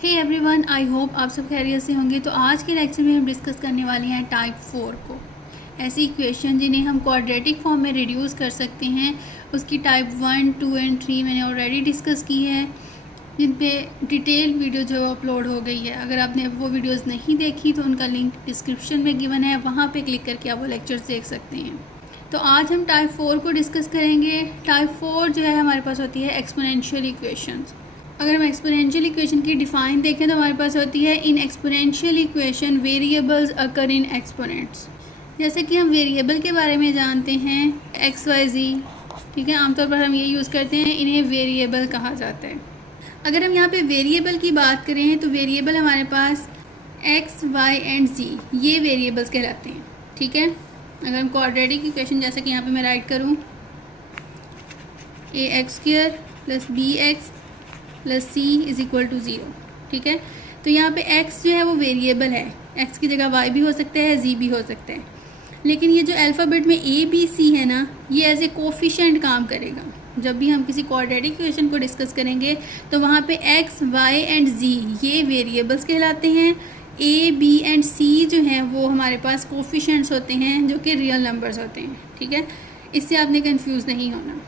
Hey everyone, I hope आप सब खैरियत से होंगे। तो आज के लेक्चर में हम डिस्कस करने वाले हैं टाइप 4 को। ऐसी इक्वेशन जिन्हें हम क्वाड्रेटिक फॉर्म में रिड्यूस कर सकते हैं, उसकी टाइप 1, 2 एंड 3 मैंने ऑलरेडी डिस्कस की है, जिन पे डिटेल वीडियो जो अपलोड हो गई है। अगर आपने वो वीडियोस नहीं देखी तो उनका लिंक डिस्क्रिप्शन में गिवन है, वहाँ पे क्लिक करके आप वो लेक्चर्स देख सकते हैं। तो आज हम टाइप 4 को डिस्कस करेंगे। टाइप 4 जो है हमारे पास होती है एक्सपोनेंशियल इक्वेशंस। अगर हम एक्सपोनेंशियल इक्वेशन की डिफ़ाइन देखें तो हमारे पास होती है in exponential equation variables occur in exponents. जैसे कि हम वेरिएबल के बारे में जानते हैं एक्स वाई जी, ठीक है, आमतौर पर हम ये यूज़ करते हैं, इन्हें वेरिएबल कहा जाता है। अगर हम यहाँ पे वेरिएबल की बात करें तो वेरिएबल हमारे पास एक्स वाई एंड जी, ये वेरिएबल्स कहलाते हैं, ठीक है। अगर हम क्वाड्रेटिक इक्वेशन जैसे कि यहाँ पे मैं राइट करूँ A X square plus B X plus C is equal to 0, ठीक है। तो यहाँ पे x जो है वो वेरिएबल है, x की जगह y भी हो सकता है, z भी हो सकता है। लेकिन ये जो अल्फ़ाबेट में a b c है ना, ये एज ए कोफिशिएंट काम करेगा। जब भी हम किसी क्वाड्रेटिक इक्वेशन को डिस्कस करेंगे तो वहाँ पे x, y एंड z ये वेरिएबल्स कहलाते हैं। a, b एंड c जो हैं वो हमारे पास कोफिशिएंट्स होते हैं, जो कि रियल नंबर्स होते हैं, ठीक है। इससे आपने कंफ्यूज नहीं होना।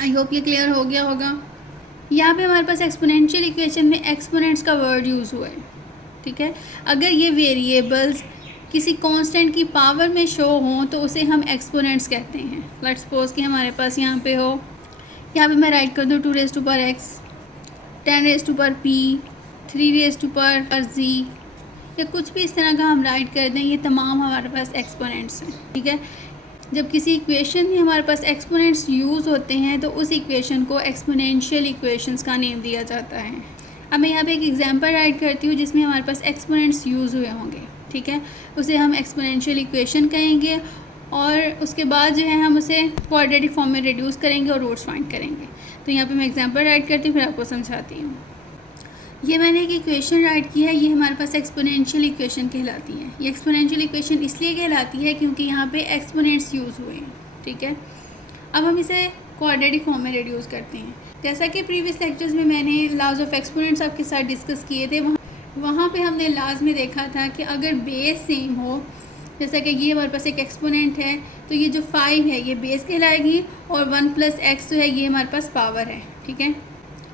आई होप ये क्लियर हो गया होगा। यहाँ पे हमारे पास एक्सपोनेंशियल इक्वेशन में एक्सपोनेंट्स का वर्ड यूज़ हुआ है, ठीक है। अगर ये वेरिएबल्स किसी कांस्टेंट की पावर में शो हों तो उसे हम एक्सपोनेंट्स कहते हैं। लेट्स सपोज कि हमारे पास यहाँ पे हो, यहाँ पे मैं राइट कर दूँ 2 raise to power x, 10 raise to power p, 3 raise to power z, या कुछ भी इस तरह का हम राइट कर दें, ये तमाम हमारे पास एक्सपोनेंट्स हैं, ठीक है। जब किसी इक्वेशन में हमारे पास एक्सपोनेंट्स यूज़ होते हैं तो उस इक्वेशन को एक्सपोनेंशियल इक्वेशंस का नेम दिया जाता है। अब मैं यहाँ पे एक एग्जांपल राइट करती हूँ जिसमें हमारे पास एक्सपोनेंट्स यूज़ हुए होंगे, ठीक है। उसे हम एक्सपोनेंशियल इक्वेशन कहेंगे और उसके बाद जो है हम उसे क्वाड्रेटिक फॉर्म में रिड्यूस करेंगे और रूट्स फाइंड करेंगे। तो यहाँ पर मैं एग्जाम्पल राइट करती हूँ, फिर आपको समझाती हूँ। ये मैंने एक इक्वेशन राइट की है, ये हमारे पास एक्सपोनेंशियल इक्वेशन कहलाती है। ये एक्सपोनेंशियल इक्वेशन इसलिए कहलाती है क्योंकि यहाँ पे एक्सपोनेंट्स यूज़ हुए हैं, ठीक है। अब हम इसे क्वाड्रेटिक फॉर्म में रिड्यूस करते हैं। जैसा कि प्रीवियस लेक्चर्स में मैंने लॉज ऑफ एक्सपोनेंट्स आपके साथ डिस्कस किए थे, वहाँ पे हमने लॉज में देखा था कि अगर बेस सेम हो, जैसा कि ये हमारे पास एक एक्सपोनेंट है, तो ये जो 5 है ये बेस कहलाएगी और 1 + x जो है ये हमारे पास पावर है, ठीक है।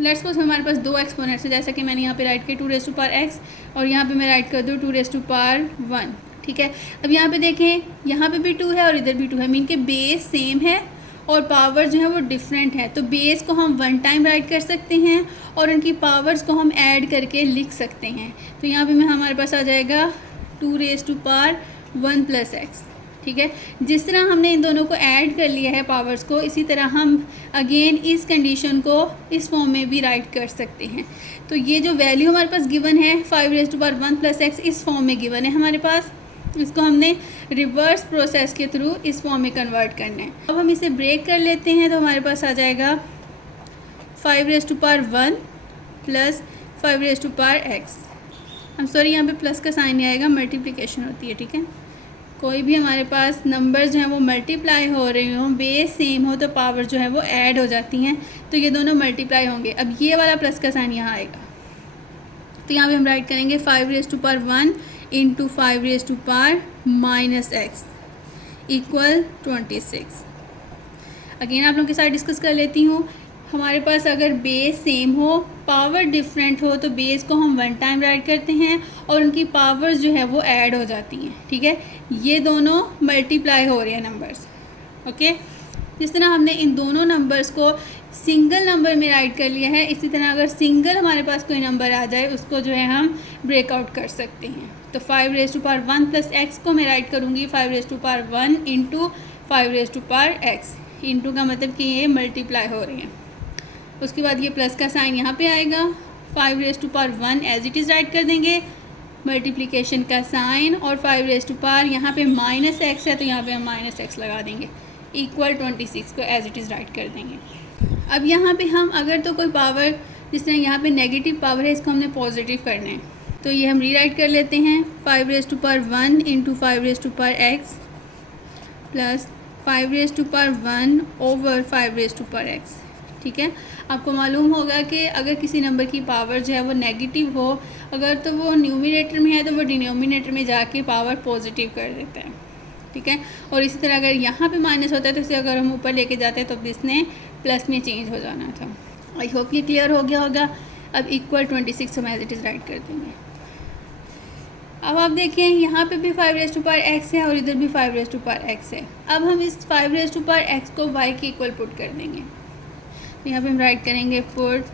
लेट्स सपोज हमारे पास 2 एक्सपोनेंट्स है, जैसा कि मैंने यहाँ पे राइट किया 2 रेज़ टू पावर x और यहाँ पे मैं राइट कर दूँ 2 रेज़ टू पावर 1, ठीक है। अब यहाँ पे देखें, यहाँ पे भी 2 है और इधर भी 2 है, मीन के बेस सेम है और पावर जो है वो डिफरेंट है। तो बेस को हम 1 टाइम राइट कर सकते हैं और उनकी पावर्स को हम ऐड करके लिख सकते हैं। तो यहाँ पर हमारे पास आ जाएगा 2 रेज़ टू पावर 1 + x, ठीक है। जिस तरह हमने इन दोनों को ऐड कर लिया है पावर्स को, इसी तरह हम अगेन इस कंडीशन को इस फॉर्म में भी राइट कर सकते हैं। तो ये जो वैल्यू हमारे पास गिवन है 5 रेज़ टू पावर 1 + x इस फॉर्म में गिवन है हमारे पास। इसको हमने रिवर्स प्रोसेस के थ्रू इस फॉर्म में कन्वर्ट करना है। अब हम इसे ब्रेक कर लेते हैं तो हमारे पास आ जाएगा 5 raise to power 1 + 5 raise to power x। हम सॉरी, यहाँ पे प्लस का साइन नहीं आएगा, मल्टीप्लिकेशन होती है, ठीक है। कोई भी हमारे पास नंबर्स जो हैं वो मल्टीप्लाई हो रहे हों, बेस सेम हो, तो पावर जो है वो ऐड हो जाती हैं, तो ये दोनों मल्टीप्लाई होंगे। अब ये वाला प्लस का साइन यहाँ आएगा, तो यहाँ पे हम राइट करेंगे 5 raise to power 1 × 5 raise to power -x = 26। Again आप लोगों के साथ डिस्कस कर लेती हूँ। हमारे पास अगर बेस सेम हो, पावर डिफरेंट हो, तो बेस को हम 1 टाइम राइट करते हैं और उनकी पावर्स जो है वो ऐड हो जाती हैं, ठीक है। ये दोनों मल्टीप्लाई हो रहे हैं नंबर्स, ओके। जिस तरह हमने इन दोनों नंबर्स को सिंगल नंबर में राइट कर लिया है, इसी तरह अगर सिंगल हमारे पास कोई नंबर आ जाए उसको जो है हम ब्रेकआउट कर सकते हैं। तो 5 रेज़ टू पावर 1 + x को मैं राइट करूँगी 5 raise to power 1 × 5 raise to power x। Into का मतलब कि ये मल्टीप्लाई हो रही हैं। उसके बाद ये प्लस का साइन यहाँ पे आएगा, 5 raise to power 1 as it is write कर देंगे, मल्टीप्लिकेशन का साइन, और 5 रेज़ टू पावर यहाँ पे -x है तो यहाँ पे हम -x लगा देंगे, = 26 को एज इट इज़ राइट कर देंगे। अब यहाँ पे हम अगर तो कोई पावर, जिस तरह यहाँ पे नेगेटिव पावर है, इसको हमने पॉजिटिव करना है, तो ये हम रीराइट कर लेते हैं 5 raise to power 1 × 5 raise to power x + 5 raise to power 1 / 5 raise to power x, ठीक है। आपको मालूम होगा कि अगर किसी नंबर की पावर जो है वो नेगेटिव हो, अगर तो वो न्यूमिनेटर में है तो वो डिनोमिनेटर में जाके पावर पॉजिटिव कर देता है, ठीक है। और इसी तरह अगर यहाँ पे माइनस होता है तो इसे अगर हम ऊपर लेके जाते हैं तो इसने प्लस में चेंज हो जाना था। आई होप ये क्लियर हो गया होगा। अब इक्वल 26 हम एज इट इज़ राइट कर देंगे। अब आप देखें यहाँ पे भी 5⁻x है और इधर भी 5⁻x है। अब हम इस 5⁻x को y के इक्वल पुट कर देंगे। तो यहाँ पे हम राइट करेंगे पुट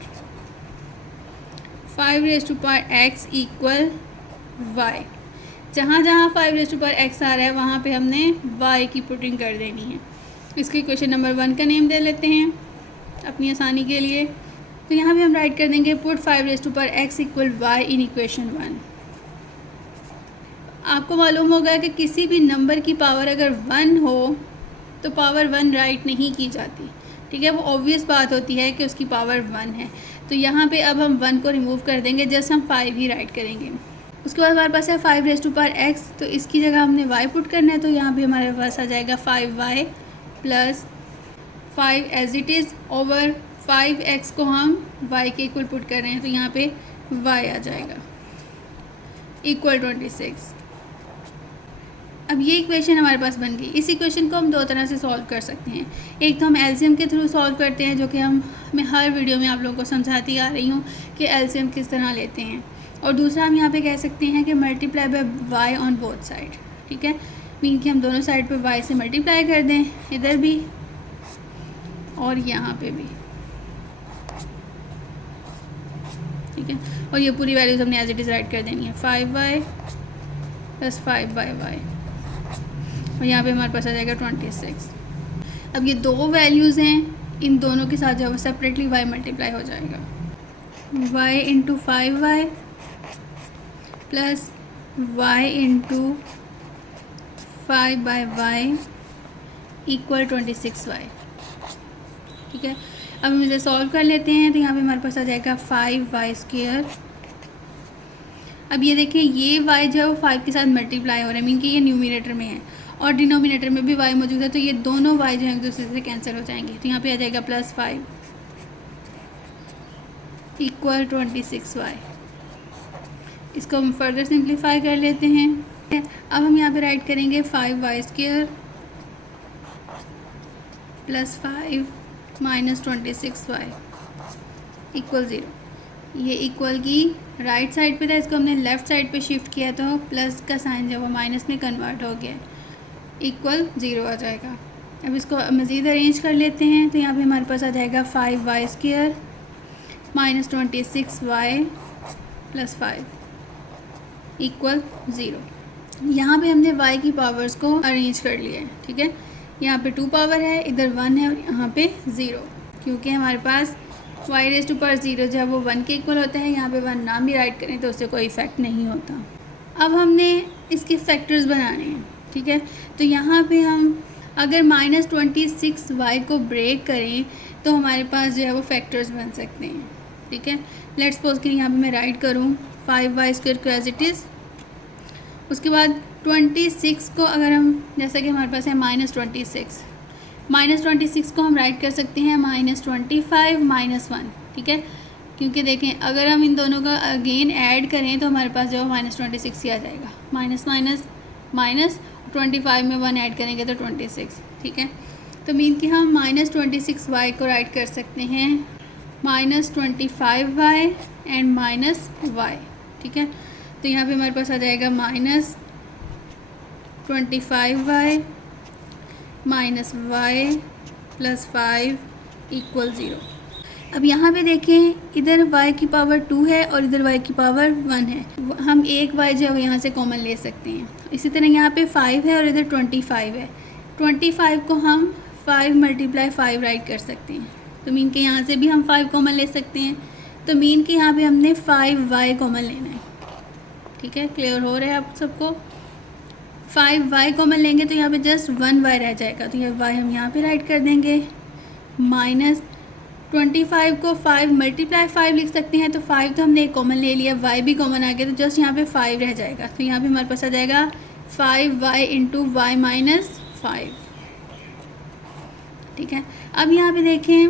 5⁻x इक्वल y। जहाँ जहाँ 5⁻x आ रहा है वहाँ पे हमने y की पुटिंग कर देनी है। इसकी क्वेश्चन नंबर 1 का नेम दे लेते हैं अपनी आसानी के लिए। तो यहाँ पे हम राइट कर देंगे put 5⁻x equal y in equation 1। आपको मालूम होगा कि किसी भी नंबर की पावर अगर 1 हो तो पावर 1 राइट नहीं की जाती, ठीक है। वो ऑब्वियस बात होती है कि उसकी पावर 1 है। तो यहाँ पे अब हम 1 को रिमूव कर देंगे, जस्ट हम 5 ही राइट करेंगे। उसके बाद हमारे पास है 5⁻x, तो इसकी जगह हमने y पुट करना है। तो यहाँ पे हमारे पास आ जाएगा 5y plus 5 as it is over 5x को हम y के इक्वल पुट कर रहे हैं। तो यहाँ पे y आ जाएगा इक्वल 26। अब ये इक्वेशन हमारे पास बन गई। इस इक्वेशन को हम दो तरह से सॉल्व कर सकते हैं। एक तो हम एलसीएम के थ्रू सॉल्व करते हैं, जो कि मैं हर वीडियो में आप लोगों को समझाती आ रही हूँ कि एलसीएम किस तरह लेते हैं। और दूसरा हम यहाँ पे कह सकते हैं कि multiply by Y on both side, ठीक है। मीन कि हम दोनों साइड पे वाई से मल्टीप्लाई कर दें, इधर भी और यहाँ पे भी, ठीक है। और ये पूरी वैल्यूज़ हमने एज इट इज़ राइट कर देनी है 5y प्लस 5/y और यहाँ पे हमारे पास आ जाएगा 26। अब ये दो वैल्यूज़ हैं, इन दोनों के साथ जो है सेपरेटली y मल्टीप्लाई हो जाएगा। y into 5y plus y into 5/y equal 26y, ठीक है। अब हम इसे सॉल्व कर लेते हैं। तो यहाँ पे हमारे पास आ जाएगा 5y²। अब ये देखिए ये y जो है वो 5 के साथ मल्टीप्लाई हो रहा है, मीन कि ये न्यूमिनेटर में है और डिनोमिनेटर में भी y मौजूद है। तो ये दोनों y जो है एक दूसरे से कैंसिल हो जाएंगे। तो यहाँ पे आ जाएगा प्लस 5 इक्वल 26y। इसको हम फर्दर सिंप्लीफाई कर लेते हैं। अब हम यहाँ पे राइट करेंगे 5y² plus 5 minus 26y equal 0। ये इक्वल की राइट साइड पे था, इसको हमने लेफ़्ट साइड पे शिफ्ट किया तो प्लस का साइन जो वो माइनस में कन्वर्ट हो गया, इक्वल 0 आ जाएगा। अब इसको मज़ीद अरेंज कर लेते हैं। तो यहाँ पे हमारे पास आ जाएगा 5y² minus 26y plus 5 equal 0। यहाँ पे हमने y की पावर्स को अरेंज कर लिया है, ठीक है। यहाँ पे 2 पावर है, इधर 1 है और यहाँ पे 0, क्योंकि हमारे पास y⁻0 जो है वो 1 के इक्वल होता है। यहाँ पे 1 नाम भी राइट करें तो उससे कोई इफ़ेक्ट नहीं होता। अब हमने इसके फैक्टर्स बनाने हैं, ठीक है। तो यहाँ पे हम अगर -26y को ब्रेक करें तो हमारे पास जो है वो फैक्टर्स बन सकते हैं, ठीक है। लेट्स सपोज कि यहाँ पे मैं राइट करूँ 5y² को एज इट इज़। उसके बाद 26 को अगर हम, जैसा कि हमारे पास है -26 को हम राइट कर सकते हैं -25 -1, ठीक है। क्योंकि देखें अगर हम इन दोनों का अगेन ऐड करें तो हमारे पास जो -26 ही आ जाएगा। माइनस माइनस माइनस 25 में 1 ऐड करेंगे तो 26, ठीक है। तो मीन कि हम -26y को राइट कर सकते हैं -25y एंड -y, ठीक है। तो यहाँ पे हमारे पास आ जाएगा -25y minus y plus 5 equal 0। अब यहाँ पे देखें इधर y की पावर 2 है और इधर y की पावर 1 है। हम एक y जो है यहाँ से कॉमन ले सकते हैं। इसी तरह यहाँ पे 5 है और इधर 25 है। 25 को हम 5 × 5 राइट कर सकते हैं। तो मीन के यहाँ से भी हम 5 कॉमन ले सकते हैं। तो मीन के यहाँ पे हमने 5y कॉमन लेना है, ठीक है। क्लियर हो रहा है आप सबको? 5y कॉमन लेंगे तो यहाँ पे जस्ट 1y रह जाएगा। तो यह y हम यहाँ पे राइट कर देंगे। -25 को 5 × 5 लिख सकते हैं। तो 5 तो हमने एक कॉमन ले लिया, y भी कॉमन आ गया, तो जस्ट यहाँ पे 5 रह जाएगा। तो यहाँ पे हमारे पास आ जाएगा 5y × y - 5, ठीक है। अब यहाँ पे देखें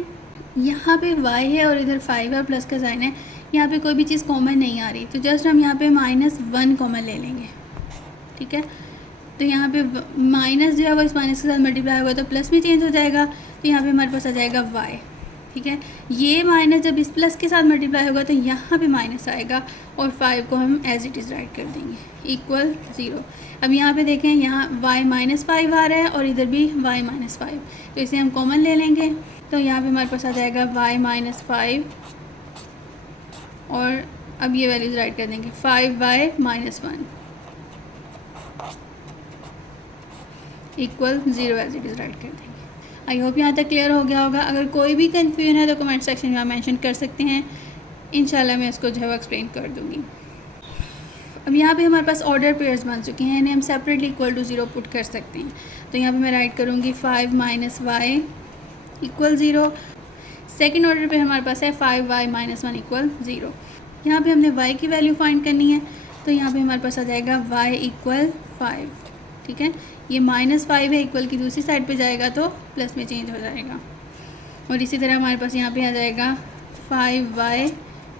यहाँ पे y है और इधर 5 है, प्लस का साइन है, यहाँ पे कोई भी चीज़ कॉमन नहीं आ रही, तो जस्ट हम यहाँ पे -1 कॉमन ले लेंगे, ठीक है। तो यहाँ पे माइनस जो है वो इस माइनस के साथ मल्टीप्लाई होगा तो प्लस में चेंज हो जाएगा, तो यहाँ पे हमारे पास आ जाएगा y, ठीक है। ये माइनस जब इस प्लस के साथ मल्टीप्लाई होगा तो यहाँ पे माइनस आएगा और 5 को हम एज इट इज़ राइट कर देंगे इक्वल 0। अब यहाँ पे देखें, यहाँ y -5 आ रहा है और इधर भी y -5, तो इसे हम कॉमन ले लेंगे, तो यहाँ पे हमारे पास आ जाएगा y -5 और अब ये वैल्यूज़ राइट कर देंगे 5y -1 equal 0 as it is write कर देंगे। आई होप यहाँ तक क्लियर हो गया होगा। अगर कोई भी कन्फ्यूजन है तो कमेंट सेक्शन में आप मेंशन कर सकते हैं, इंशाल्लाह मैं उसको जो है वो एक्सप्लेन कर दूँगी। अब यहाँ पे हमारे पास ऑर्डर पेयर्स बन चुके हैं, इन्हें हम सेपरेटली इक्वल टू 0 पुट कर सकते हैं। तो यहाँ पे मैं राइट करूँगी 5 - y इक्वल 0। सेकेंड ऑर्डर पे हमारे पास है 5y -1 इक्वल 0। यहाँ पे हमने y की वैल्यू फाइंड करनी है, तो यहाँ पे हमारे पास आ जाएगा y इक्वल 5, ठीक है। ये -5 है, इक्वल की दूसरी साइड पे जाएगा तो प्लस में चेंज हो जाएगा। और इसी तरह हमारे पास यहाँ पे आ जाएगा 5y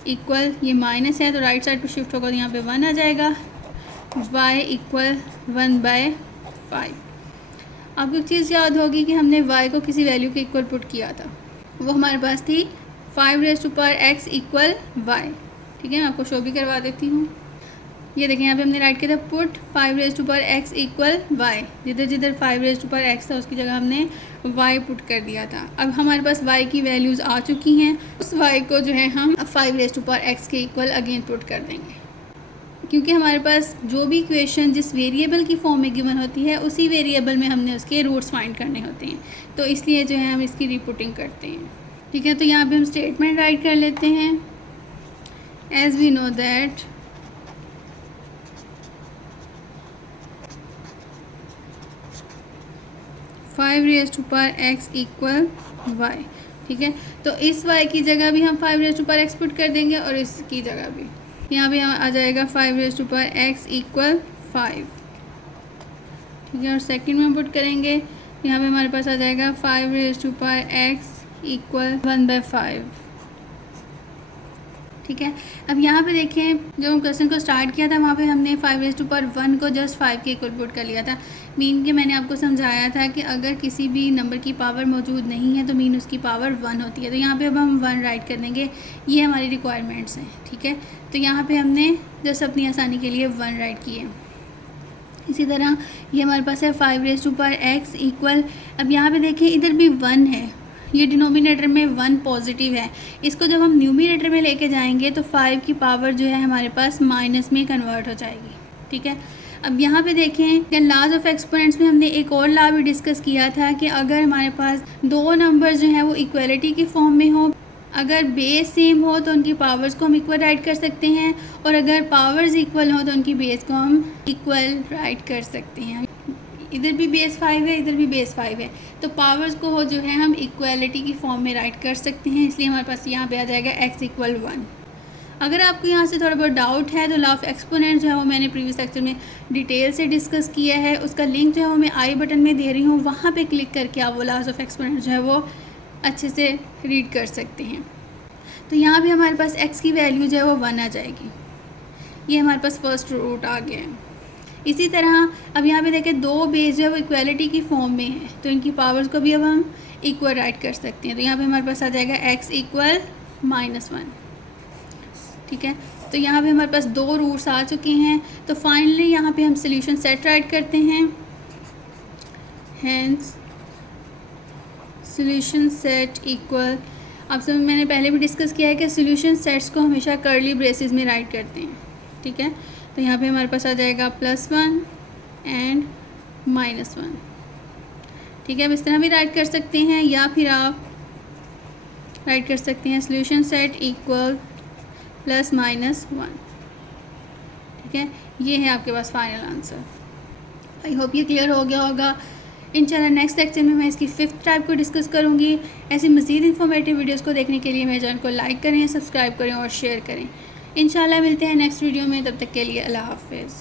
इक्वल, ये माइनस है तो राइट साइड पे शिफ्ट होगा तो यहाँ पे 1 आ जाएगा, y इक्वल 1/5। आपको एक चीज़ याद होगी कि हमने y को किसी वैल्यू के इक्वल पुट किया था, वो हमारे पास थी 5x इक्वल y, ठीक है। मैं आपको शो भी करवा देती हूँ। ये देखें, यहाँ पे हमने राइट किया था पुट 5x इक्वल y, जिधर जिधर 5x था उसकी जगह हमने y पुट कर दिया था। अब हमारे पास y की वैल्यूज़ आ चुकी हैं, उस y को जो है हम 5x के इक्वल अगेन पुट कर देंगे, क्योंकि हमारे पास जो भी इक्वेशन जिस वेरिएबल की फॉर्म में गिवन होती है उसी वेरिएबल में हमने उसके रूट्स फाइंड करने होते हैं, तो इसलिए जो है हम इसकी रीपुटिंग करते हैं, ठीक है। तो यहाँ पे हम स्टेटमेंट राइट कर लेते हैं, as we know that x equal y, ठीक है। तो इस y की जगह भी हम 5x पुट कर देंगे और इसकी जगह भी यहाँ पे आ जाएगा 5x इक्वल 5, ठीक है। और सेकंड में हम पुट करेंगे, यहाँ पे हमारे पास आ जाएगा 5x इक्वल 1/5, ठीक है। अब यहाँ पे देखें, जब हम क्वेश्चन को स्टार्ट किया था वहाँ पे हमने 5/1 को जस्ट 5 के इक्वल पुट कर लिया था। मीन के मैंने आपको समझाया था कि अगर किसी भी नंबर की पावर मौजूद नहीं है तो मीन उसकी पावर 1 होती है। तो यहाँ पे अब हम 1 राइट कर देंगे, ये हमारी रिक्वायरमेंट्स हैं, ठीक है। तो यहाँ पे हमने जस्ट अपनी आसानी के लिए 1 राइट किए। इसी तरह ये हमारे पास है 5x इक्वल, अब यहाँ पे देखें इधर भी 1 है, ये डिनोमिनेटर में 1 पॉजिटिव है, इसको जब हम न्यूमिनेटर में लेके जाएंगे तो 5 की पावर जो है हमारे पास माइनस में कन्वर्ट हो जाएगी, ठीक है। अब यहाँ पे देखें कि लॉज ऑफ एक्सपोनेंट्स में हमने एक और लॉ भी डिस्कस किया था कि अगर हमारे पास दो नंबर जो हैं वो इक्वलिटी की फॉर्म में हो, अगर बेस सेम हो तो उनकी पावर्स को हम इक्वल राइट कर सकते हैं, और अगर पावर्स इक्वल हो तो उनकी बेस को हम इक्वल राइट कर सकते हैं। इधर भी बेस 5 है, इधर भी बेस 5 है, तो पावर्स को हो जो है हम इक्वलिटी की फॉर्म में राइट कर सकते हैं, इसलिए हमारे पास यहाँ पे आ जाएगा x इक्वल 1। अगर आपको यहाँ से थोड़ा बहुत डाउट है तो लॉ ऑफ एक्सपोनेंट जो है वो मैंने प्रीवियस लेक्चर में डिटेल से डिस्कस किया है, उसका लिंक जो है वो मैं आई बटन में दे रही हूँ, वहाँ पे क्लिक करके आप वो लॉज ऑफ एक्सपोनेंट जो है वो अच्छे से रीड कर सकते हैं। तो यहाँ भी हमारे पास x की वैल्यू जो है वो 1 आ जाएगी, ये हमारे पास फर्स्ट रूट आ गया है। इसी तरह अब यहाँ पे देखें दो बेस जो है वो इक्वलिटी की फॉर्म में है, तो इनकी पावर्स को भी अब हम इक्वल राइट कर सकते हैं। तो यहाँ पे हमारे पास आ जाएगा x इक्वल -1, ठीक है। तो यहाँ पे हमारे पास दो रूट्स आ चुके हैं, तो फाइनली यहाँ पे हम सोल्यूशन सेट राइट करते हैं, हैंस सोल्यूशन सेट इक्वल, आपसे मैंने पहले भी डिस्कस किया है कि सोल्यूशन सेट्स को हमेशा कर्ली ब्रेसेस में राइट करते हैं, ठीक है। तो यहाँ पे हमारे पास आ जाएगा +1 एंड -1, ठीक है। अब इस तरह भी राइट कर सकते हैं, या फिर आप राइट कर सकते हैं सोल्यूशन सेट इक्वल +-1, ठीक है। ये है आपके पास फाइनल आंसर। आई होप ये क्लियर हो गया होगा। इंशाल्लाह नेक्स्ट लेक्चर में मैं इसकी 5th टाइप को डिस्कस करूँगी। ऐसी मज़ीद इंफॉर्मेटिव वीडियोस को देखने के लिए मेरे चैनल को लाइक करें, सब्सक्राइब करें और शेयर करें। इंशाल्लाह मिलते हैं नेक्स्ट वीडियो में, तब तक के लिए अल्लाह हाफ़िज़।